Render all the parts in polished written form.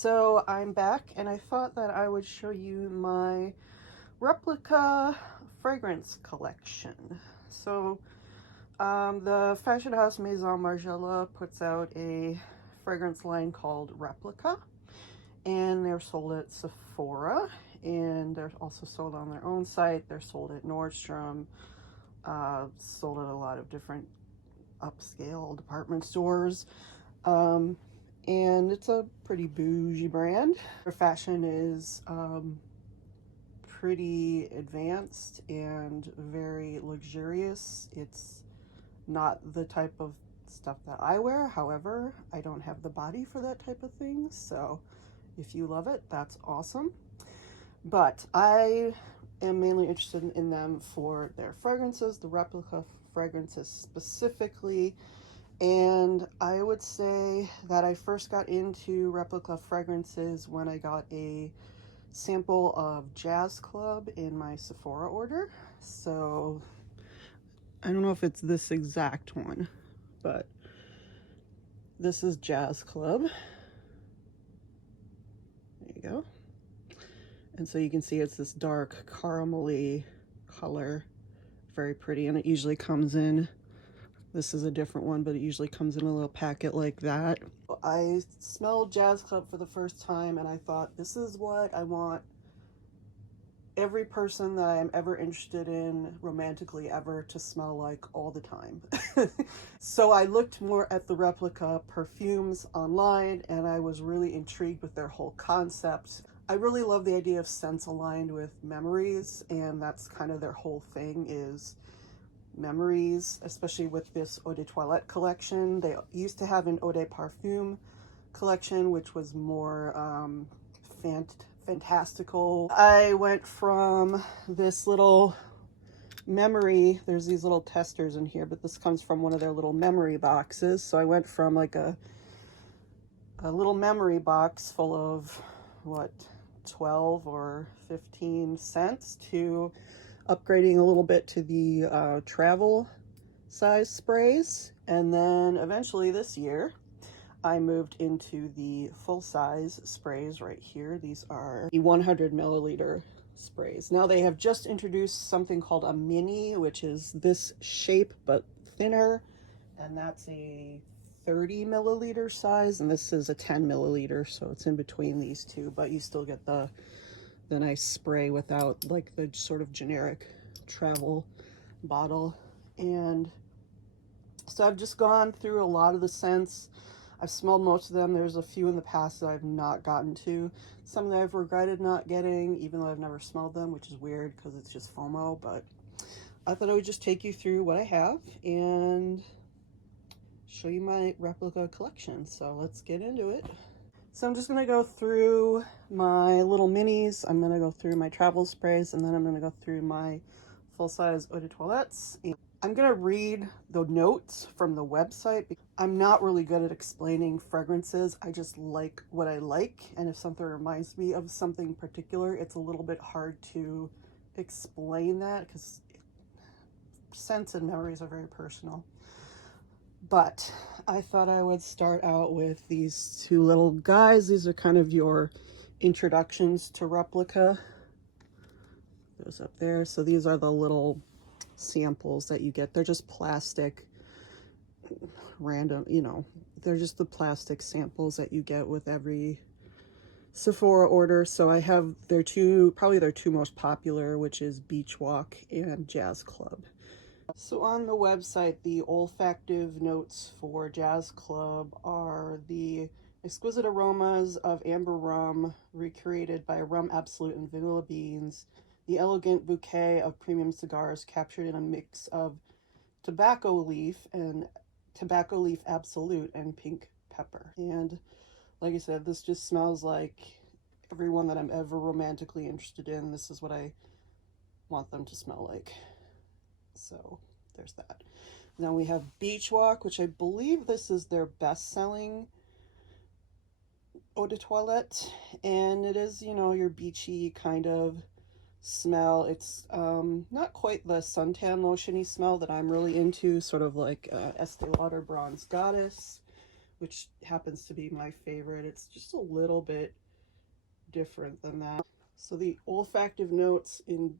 So I'm back and I thought that I would show you my Replica fragrance collection. So the fashion house Maison Margiela puts out a fragrance line called Replica, and they're sold at Sephora, and they're also sold on their own site. They're sold at Nordstrom, sold at a lot of different upscale department stores. And it's a pretty bougie brand. Their fashion is pretty advanced and very luxurious. It's not the type of stuff that I wear. However, I don't have the body for that type of thing. So if you love it, that's awesome. But I am mainly interested in them for their fragrances, the Replica fragrances specifically. And I would say that I first got into Replica fragrances when I got a sample of Jazz Club in my Sephora order. So I don't know if it's this exact one, but this is Jazz Club. There you go. And so you can see it's this dark caramelly color, very pretty, and it usually comes in, this is a different one, but it usually comes in a little packet like that. I smelled Jazz Club for the first time and I thought, this is what I want every person that I am ever interested in romantically ever to smell like all the time. So I looked more at the Replica perfumes online and I was really intrigued with their whole concept. I really love the idea of scents aligned with memories, and that's kind of their whole thing, is memories, especially with this eau de toilette collection. They used to have an eau de parfum collection, which was more fantastical. I went from this little memory, there's these little testers in here, but this comes from one of their little memory boxes. So I went from like a little memory box full of, what, 12 or 15 scents to upgrading a little bit to the travel size sprays. And then eventually this year I moved into the full size sprays right here. These are the 100 milliliter sprays. Now they have just introduced something called a mini, which is this shape but thinner, and that's a 30 milliliter size, and this is a 10 milliliter, so it's in between these two, but you still get the nice spray without like the sort of generic travel bottle. And so I've just gone through a lot of the scents. I've smelled most of them. There's a few in the past that I've not gotten to. Some that I've regretted not getting, even though I've never smelled them, which is weird because it's just FOMO. But I thought I would just take you through what I have and show you my Replica collection. So let's get into it. So I'm just going to go through my little minis. I'm going to go through my travel sprays, and then I'm going to go through my full-size eau de toilettes. I'm going to read the notes from the website. I'm not really good at explaining fragrances. I just like what I like, and if something reminds me of something particular, it's a little bit hard to explain that because scents and memories are very personal. But I thought I would start out with these two little guys. These are kind of your introductions to Replica. Those up there. So these are the little samples that you get. They're just plastic, random, you know, they're just the plastic samples that you get with every Sephora order. So I have their probably their two most popular, which is Beach Walk and Jazz Club. So on the website, the olfactive notes for Jazz Club are the exquisite aromas of amber rum recreated by rum absolute and vanilla beans, the elegant bouquet of premium cigars captured in a mix of tobacco leaf absolute and pink pepper. And like I said, this just smells like everyone that I'm ever romantically interested in. This is what I want them to smell like. So there's that. Now we have Beach Walk, which I believe this is their best-selling eau de toilette, and it is, you know, your beachy kind of smell. It's not quite the suntan lotiony smell that I'm really into, sort of like Estee Lauder Bronze Goddess, which happens to be my favorite. It's just a little bit different than that. So the olfactive notes in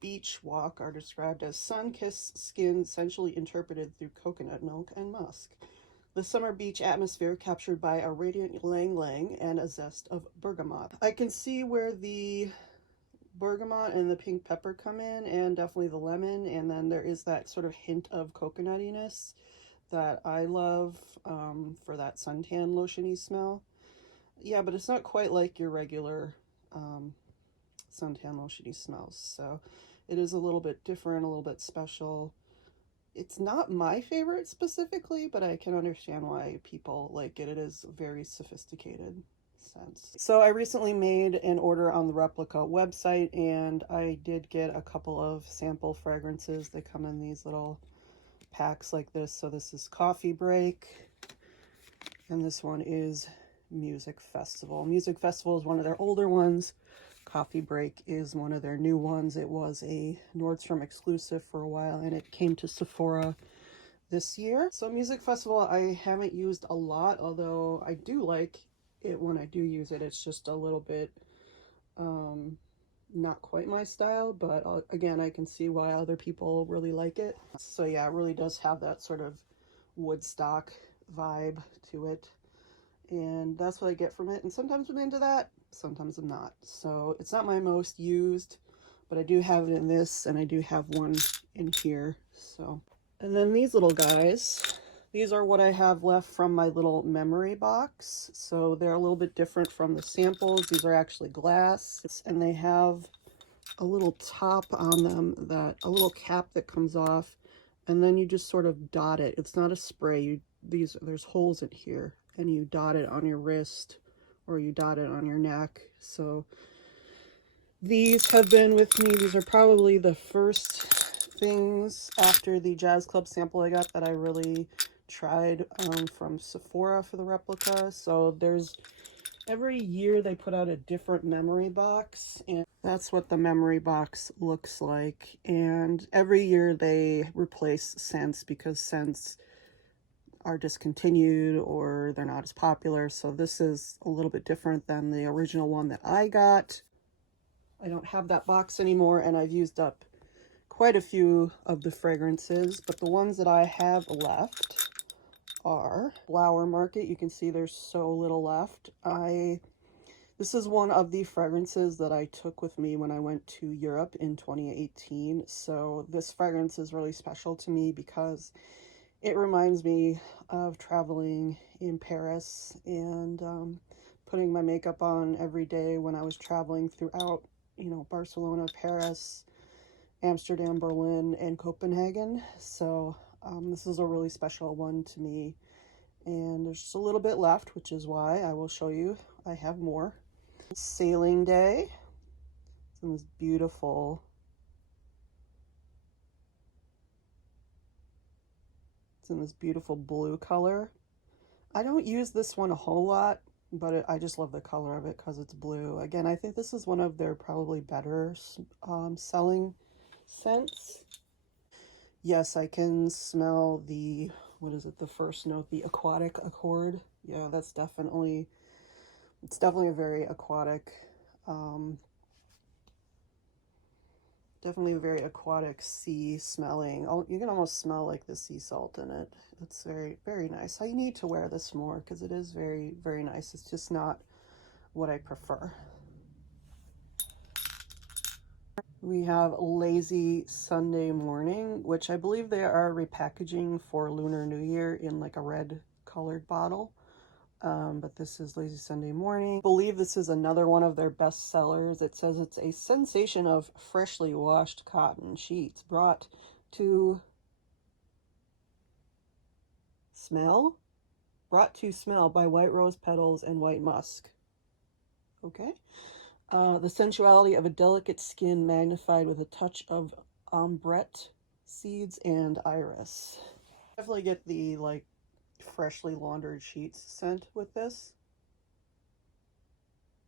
Beach Walk are described as sun-kissed skin sensually interpreted through coconut milk and musk. The summer beach atmosphere captured by a radiant ylang ylang and a zest of bergamot. I can see where the bergamot and the pink pepper come in, and definitely the lemon, and then there is that sort of hint of coconutiness that I love for that suntan lotiony smell. Yeah, but it's not quite like your regular suntan lotiony smells, so it is a little bit different, a little bit special. It's not my favorite specifically, but I can understand why people like it. It is very sophisticated sense. So I recently made an order on the Replica website, and I did get a couple of sample fragrances. They come in these little packs like this. So this is Coffee Break, and this one is Music Festival. Music Festival is one of their older ones. Coffee Break is one of their new ones. It was a Nordstrom exclusive for a while, and it came to Sephora this year. So Music Festival I haven't used a lot, although I do like it when I do use it. It's just a little bit not quite my style, but again, I can see why other people really like it. So yeah, it really does have that sort of Woodstock vibe to it, and that's what I get from it. And sometimes I'm into that, sometimes I'm not. So it's not my most used, but I do have it in this, and I do have one in here. So, and then these little guys, these are what I have left from my little memory box. So they're a little bit different from the samples. These are actually glass, and they have a little top on them, that a little cap that comes off, and then you just sort of dot it. It's not a spray. There's holes in here, and you dot it on your wrist or you dot it on your neck. So these have been with me. These are probably the first things after the Jazz Club sample I got that I really tried from Sephora for the Replica. So there's every year they put out a different memory box, and that's what the memory box looks like. And every year they replace scents because scents are discontinued or they're not as popular. So this is a little bit different than the original one that I got. I don't have that box anymore, and I've used up quite a few of the fragrances, but the ones that I have left are Flower Market. You can see there's so little left. This is one of the fragrances that I took with me when I went to Europe in 2018. So this fragrance is really special to me because it reminds me of traveling in Paris and putting my makeup on every day when I was traveling throughout, Barcelona, Paris, Amsterdam, Berlin, and Copenhagen. So this is a really special one to me. And there's just a little bit left, which is why I will show you I have more. Sailing Day. It's in this beautiful, blue color. I don't use this one a whole lot, but I just love the color of it because it's blue. Again, I think this is one of their probably better selling scents. Yes, I can smell the, what is it, the first note, the aquatic accord. Yeah, it's definitely a very aquatic, definitely a very aquatic sea smelling. Oh, you can almost smell like the sea salt in it. It's very, very nice. I need to wear this more because it is very, very nice. It's just not what I prefer. We have Lazy Sunday Morning, which I believe they are repackaging for Lunar New Year in like a red colored bottle. But this is Lazy Sunday Morning. I believe this is another one of their best sellers. It says it's a sensation of freshly washed cotton sheets brought to smell by white rose petals and white musk. Okay. The sensuality of a delicate skin magnified with a touch of ombrette seeds and iris. Definitely get the like freshly laundered sheets scent with this.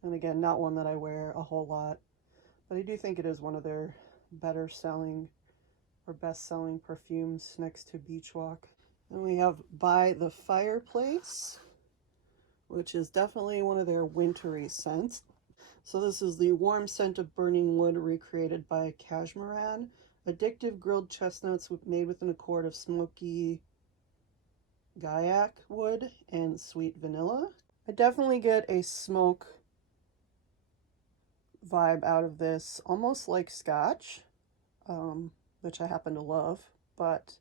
And again, not one that I wear a whole lot, but I do think it is one of their better selling or best selling perfumes next to Beach Walk. Then we have By the Fireplace, which is definitely one of their wintry scents. So this is the warm scent of burning wood recreated by Cashmeran. Addictive grilled chestnuts made with an accord of smoky gaiac wood and sweet vanilla. I definitely get a smoke vibe out of this, almost like scotch, which I happen to love, but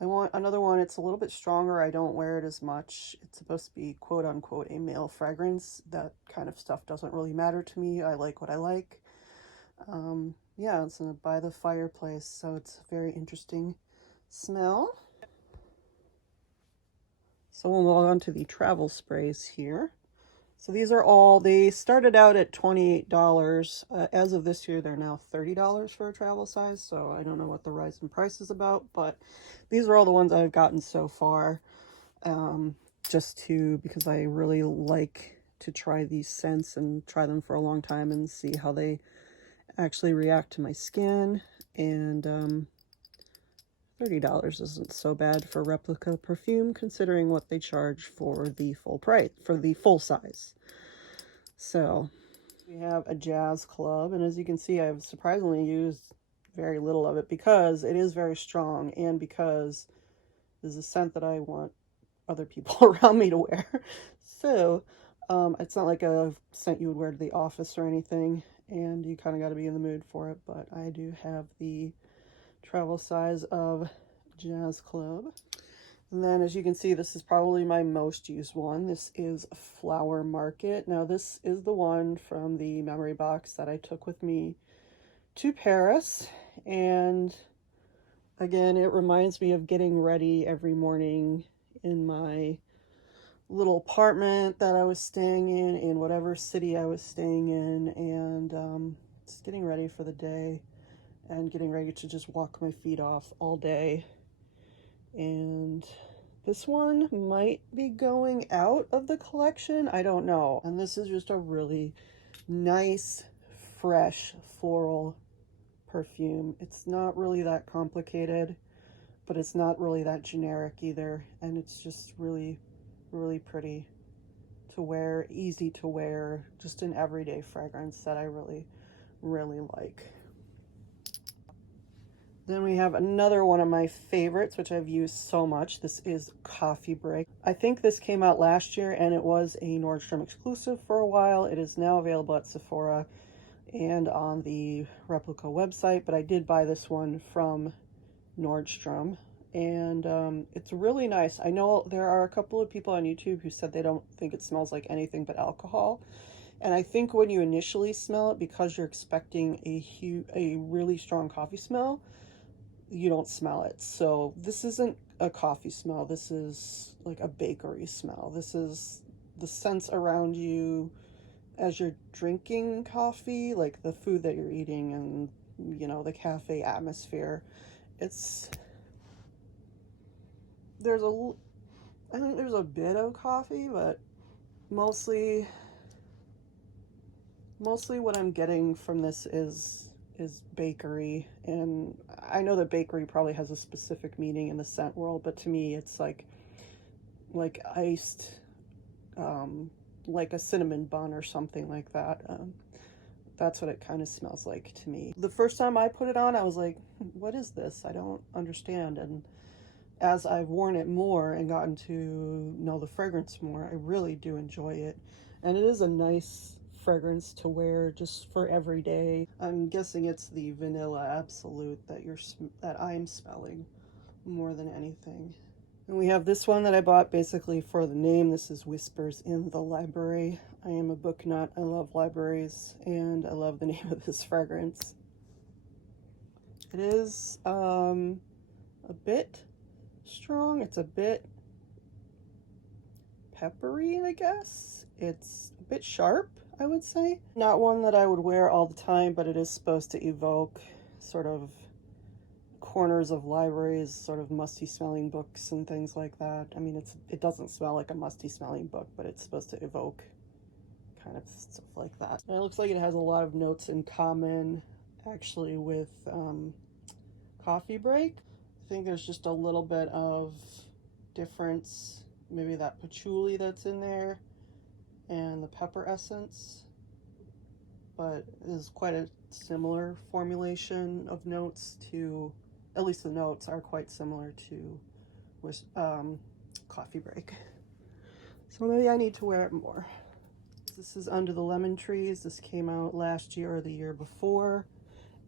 I want another one. It's a little bit stronger. I don't wear it as much. It's supposed to be quote unquote a male fragrance. That kind of stuff doesn't really matter to me. I like what I like. Yeah, it's By the Fireplace, so it's a very interesting smell. So we'll move on to the travel sprays here. So these are all, they started out at $28. As of this year, they're now $30 for a travel size. So I don't know what the rise in price is about, but these are all the ones I've gotten so far. Because I really like to try these scents and try them for a long time and see how they actually react to my skin. And $30 isn't so bad for Replica perfume, considering what they charge for the full price, for the full size. So we have a Jazz Club, and as you can see, I've surprisingly used very little of it because it is very strong and because this is a scent that I want other people around me to wear. So it's not like a scent you would wear to the office or anything, and you kind of got to be in the mood for it, but I do have the travel size of Jazz Club. And then as you can see, this is probably my most used one. This is Flower Market. Now this is the one from the memory box that I took with me to Paris, and again, it reminds me of getting ready every morning in my little apartment that I was staying in whatever city I was staying in, and just getting ready for the day and getting ready to just walk my feet off all day. And this one might be going out of the collection, I don't know. And this is just a really nice, fresh, floral perfume. It's not really that complicated, but it's not really that generic either. And it's just really, really pretty to wear, easy to wear, just an everyday fragrance that I really, really like. Then we have another one of my favorites, which I've used so much. This is Coffee Break. I think this came out last year and it was a Nordstrom exclusive for a while. It is now available at Sephora and on the Replica website, but I did buy this one from Nordstrom, and it's really nice. I know there are a couple of people on YouTube who said they don't think it smells like anything but alcohol. And I think when you initially smell it, because you're expecting a really strong coffee smell, you don't smell it. So this isn't a coffee smell. This is like a bakery smell. This is the scents around you as you're drinking coffee, like the food that you're eating and, you know, the cafe atmosphere. I think there's a bit of coffee, but mostly what I'm getting from this is bakery. And I know that bakery probably has a specific meaning in the scent world, but to me it's like iced, like a cinnamon bun or something like that. That's what it kind of smells like to me. The first time I put it on, I was like, what is this? I don't understand. And as I've worn it more and gotten to know the fragrance more, I really do enjoy it. And it is a nice fragrance to wear just for every day. I'm guessing it's the Vanilla Absolute that I'm smelling more than anything. And we have this one that I bought basically for the name. This is Whispers in the Library. I am a book nut. I love libraries, and I love the name of this fragrance. It is a bit strong. It's a bit peppery, I guess. It's a bit sharp, I would say. Not one that I would wear all the time, but it is supposed to evoke sort of corners of libraries, sort of musty smelling books and things like that. I mean, it doesn't smell like a musty smelling book, but it's supposed to evoke kind of stuff like that. And it looks like it has a lot of notes in common actually with Coffee Break. I think there's just a little bit of difference, maybe that patchouli that's in there and the pepper essence, but it is quite a similar formulation of notes to, at least the notes are quite similar to Coffee Break. So maybe I need to wear it more. This is Under the Lemon Trees. This came out last year or the year before.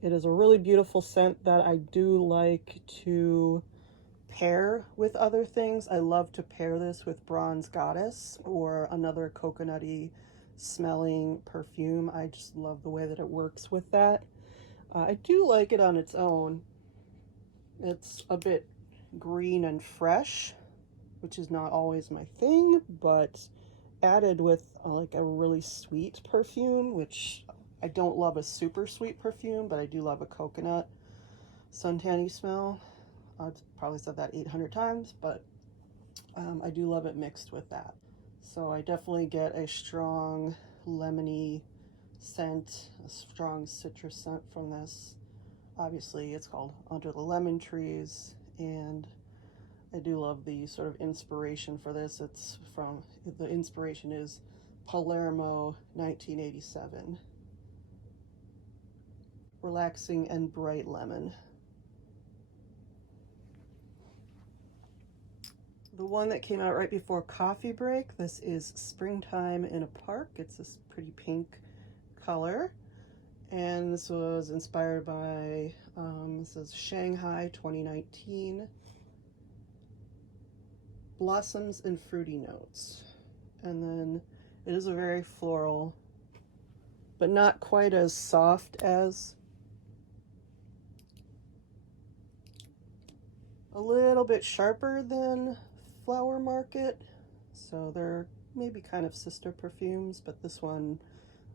It is a really beautiful scent that I do like to pair with other things. I love to pair this with Bronze Goddess or another coconutty smelling perfume. I just love the way that it works with that. I do like it on its own. It's a bit green and fresh, which is not always my thing, but added with like a really sweet perfume, which I don't love a super sweet perfume, but I do love a coconut suntanny smell. I've probably said that 800 times, but I do love it mixed with that. So I definitely get a strong lemony scent, a strong citrus scent from this. Obviously, it's called Under the Lemon Trees, and I do love the sort of inspiration for this. The inspiration is Palermo 1987. Relaxing and bright lemon. The one that came out right before Coffee Break, this is Springtime in a Park. It's this pretty pink color. And this was inspired by, this is Shanghai 2019. Blossoms and fruity notes. And then it is a very floral, but not quite as soft as, a little bit sharper than Flower Market. So they're maybe kind of sister perfumes, but this one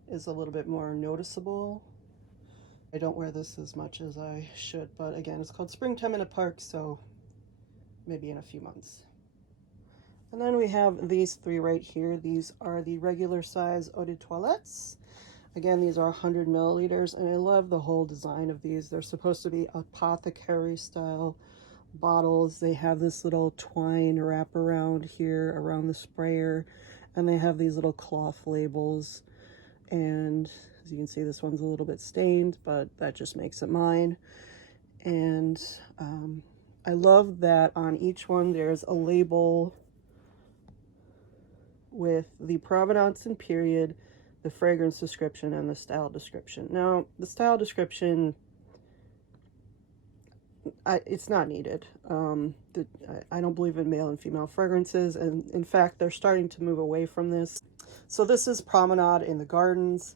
is a little bit more noticeable. I don't wear this as much as I should, but again, it's called Springtime in a Park, so maybe in a few months. And then we have these three right here. These are the regular size eau de toilettes. Again, these are 100 milliliters, and I love the whole design of these. They're supposed to be apothecary style bottles. They have this little twine wrap around here around the sprayer, and they have these little cloth labels. And as you can see, this one's a little bit stained, but that just makes it mine. And I love that on each one there's a label with the provenance and period, the fragrance description, and the style description. Now, the style description, it's not needed. I don't believe in male and female fragrances, and in fact, they're starting to move away from this. So this is Promenade in the Gardens.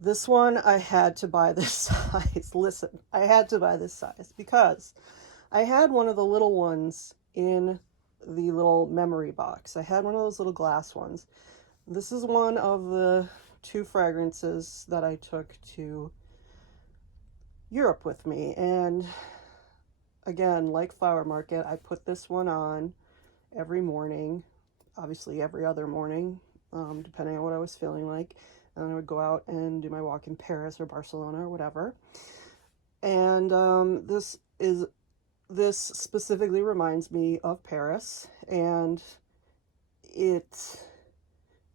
This one, I had to buy this size. Listen, I had to buy this size because I had one of the little ones in the little memory box. I had one of those little glass ones. This is one of the 2 fragrances that I took to Europe with me, and again, like Flower Market, I put this one on every morning, obviously every other morning, depending on what I was feeling like, and then I would go out and do my walk in Paris or Barcelona or whatever. And this specifically reminds me of Paris, and it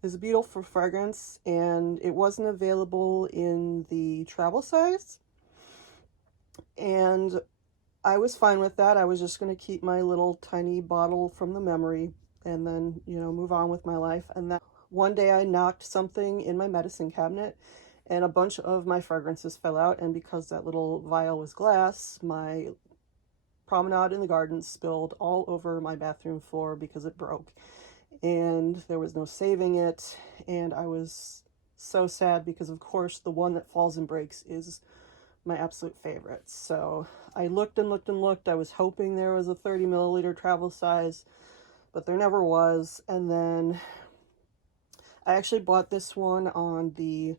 is a beautiful fragrance, and it wasn't available in the travel size, and I was fine with that. I was just going to keep my little tiny bottle from the memory and then, move on with my life. And then one day I knocked something in my medicine cabinet and a bunch of my fragrances fell out, and because that little vial was glass, my Promenade in the Garden spilled all over my bathroom floor because it broke, and there was no saving it, and I was so sad because, of course, the one that falls and breaks is my absolute favorite. So I looked and looked and looked. I was hoping there was a 30 milliliter travel size, but there never was. And then I actually bought this one on the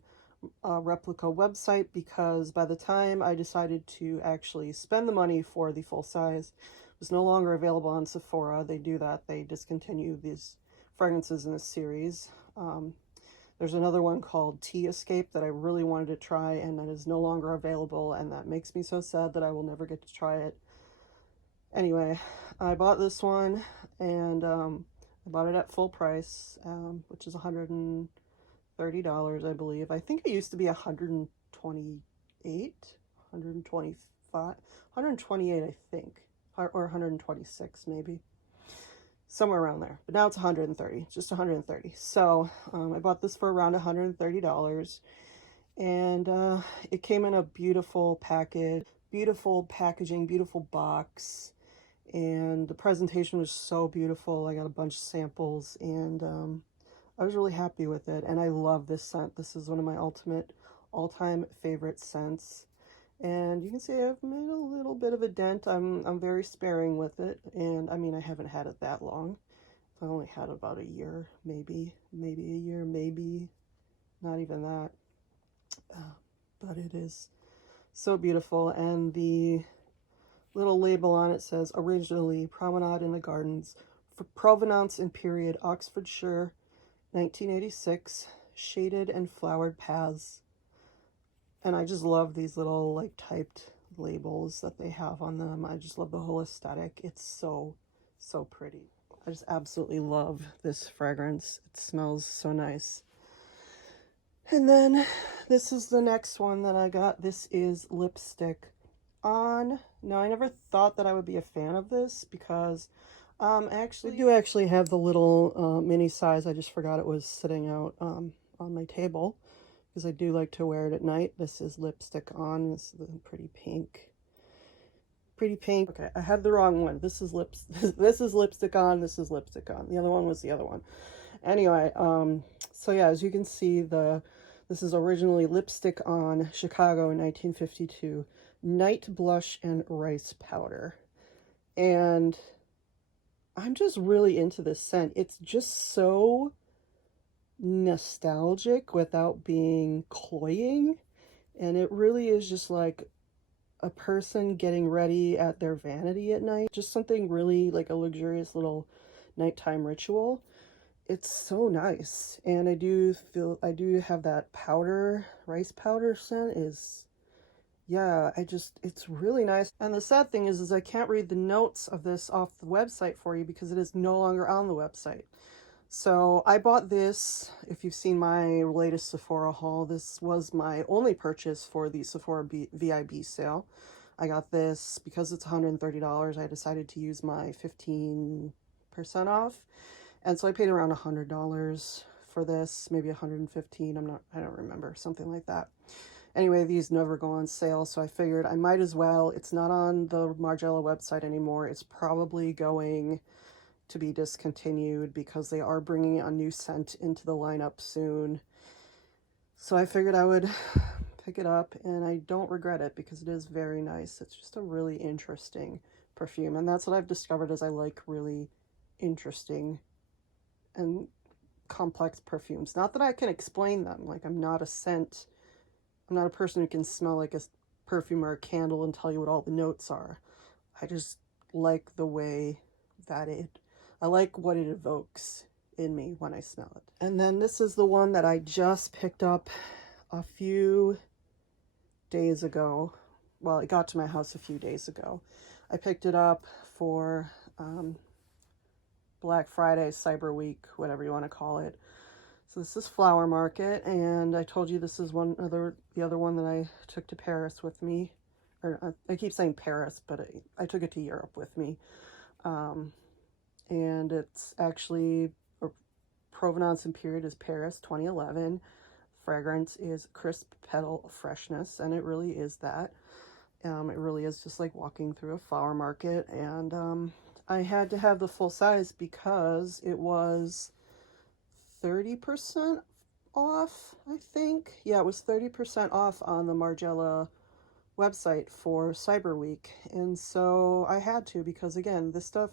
Replica website because by the time I decided to actually spend the money for the full size, it was no longer available on Sephora. They do that. They discontinue these fragrances in a series. There's another one called Tea Escape that I really wanted to try, and that is no longer available, and that makes me so sad that I will never get to try it. Anyway, I bought this one, and I bought it at full price, which is $130, I believe. I think it used to be 128, 125, 128, I think, or 126 maybe, somewhere around there. But now it's 130, just 130. So I bought this for around $130, and it came in a beautiful package, beautiful packaging, beautiful box, and the presentation was so beautiful. I got a bunch of samples, and I was really happy with it, and I love this scent. This is one of my ultimate all-time favorite scents. And you can see I've made a little bit of a dent. I'm very sparing with it, and I mean, I haven't had it that long. I only had about a year, maybe a year, maybe not even that. But it is so beautiful, and the little label on it says, originally Promenade in the Gardens, for Provenance and period, Oxfordshire, 1986, shaded and flowered paths. And I just love these little like typed labels that they have on them. I just love the whole aesthetic. It's so pretty. I just absolutely love this fragrance. It smells so nice. And then this is the next one that I got. This is Lipstick On. Now, I never thought that I would be a fan of this because I do actually have the little mini size. I just forgot it was sitting out on my table because I do like to wear it at night. This is Lipstick On. This is the pretty pink. Pretty pink. Okay, I had the wrong one. This is this is Lipstick On. This is Lipstick On. The other one was the other one. Anyway, so yeah, as you can see, this is originally Lipstick On, Chicago in 1952, Night Blush and Rice Powder. And I'm just really into this scent. It's just so nostalgic without being cloying. And it really is just like a person getting ready at their vanity at night. Just something really like a luxurious little nighttime ritual. It's so nice, and I do have that powder, rice powder scent is, yeah, it's really nice. And the sad thing is I can't read the notes of this off the website for you because it is no longer on the website. So I bought this, if you've seen my latest Sephora haul, this was my only purchase for the Sephora VIB sale. I got this because it's $130. I decided to use my 15% off. And so I paid around $100 for this, maybe $115. I don't remember, something like that. Anyway, these never go on sale, so I figured I might as well. It's not on the Margiela website anymore. It's probably going to be discontinued because they are bringing a new scent into the lineup soon. So I figured I would pick it up, and I don't regret it because it is very nice. It's just a really interesting perfume, and that's what I've discovered is I like really interesting and complex perfumes. Not that I can explain them. Like, I'm not a person who can smell like a perfume or a candle and tell you what all the notes are. I just like the way that I like what it evokes in me when I smell it. And then this is the one that I just picked up a few days ago. Well, it got to my house a few days ago. I picked it up for Black Friday, Cyber Week, whatever you want to call it. So this is Flower Market, and I told you this is the other one that I took to Paris with me. Or I keep saying Paris, but I took it to Europe with me. And it's actually Provenance and period is Paris 2011. Fragrance is Crisp Petal Freshness, and it really is that. It really is just like walking through a flower market, and I had to have the full size because it was 30% off, I think. Yeah, it was 30% off on the Margiela website for Cyber Week. And so I had to because, again, this stuff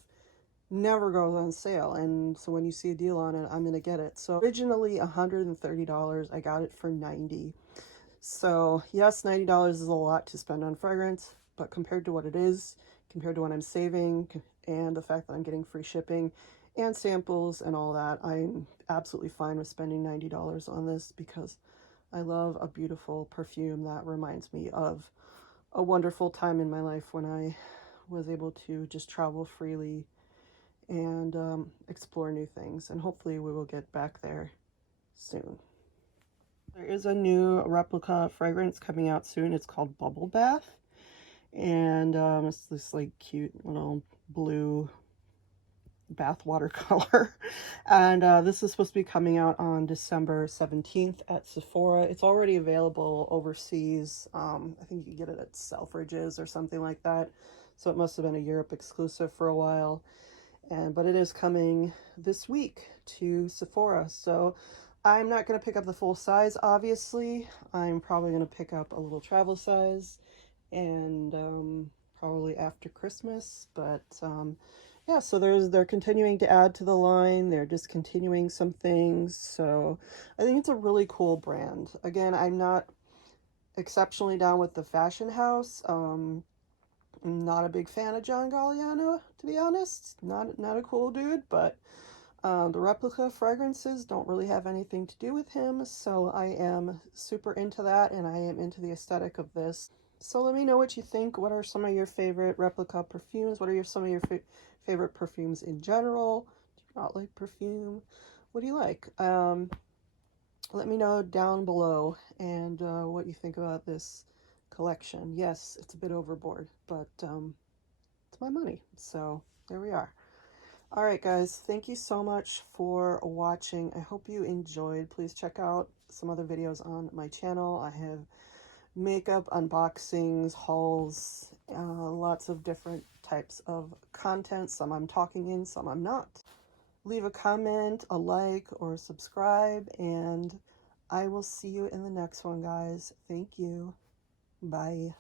never goes on sale. And so when you see a deal on it, I'm going to get it. So originally $130, I got it for $90. So yes, $90 is a lot to spend on fragrance, but compared to what it is, compared to what I'm saving, and the fact that I'm getting free shipping and samples and all that, I'm absolutely fine with spending $90 on this because I love a beautiful perfume that reminds me of a wonderful time in my life when I was able to just travel freely and explore new things. And hopefully we will get back there soon. There is a new Replica fragrance coming out soon. It's called Bubble Bath. And it's this like cute little blue bath water color. And this is supposed to be coming out on December 17th at Sephora. It's already available overseas. I think you can get it at Selfridges or something like that. So it must have been a Europe exclusive for a while. But it is coming this week to Sephora. So I'm not going to pick up the full size, obviously. I'm probably going to pick up a little travel size and probably after Christmas. But yeah, so they're continuing to add to the line. They're discontinuing some things. So I think it's a really cool brand. Again, I'm not exceptionally down with the fashion house. I'm not a big fan of John Galliano, to be honest. Not a cool dude, but the Replica fragrances don't really have anything to do with him, so I am super into that, and I am into the aesthetic of this. So let me know what you think. What are some of your favorite Replica perfumes? What are some of your favorite perfumes in general? Do you not like perfume? What do you like? Let me know down below and what you think about this collection. Yes, it's a bit overboard, but it's my money, so there we are. All right, guys, thank you so much for watching. I hope you enjoyed. Please check out some other videos on my channel. I have makeup unboxings, hauls, lots of different types of content. Some I'm talking in, some I'm not. Leave a comment, a like, or subscribe, and I will see you in the next one, guys. Thank you. Bye.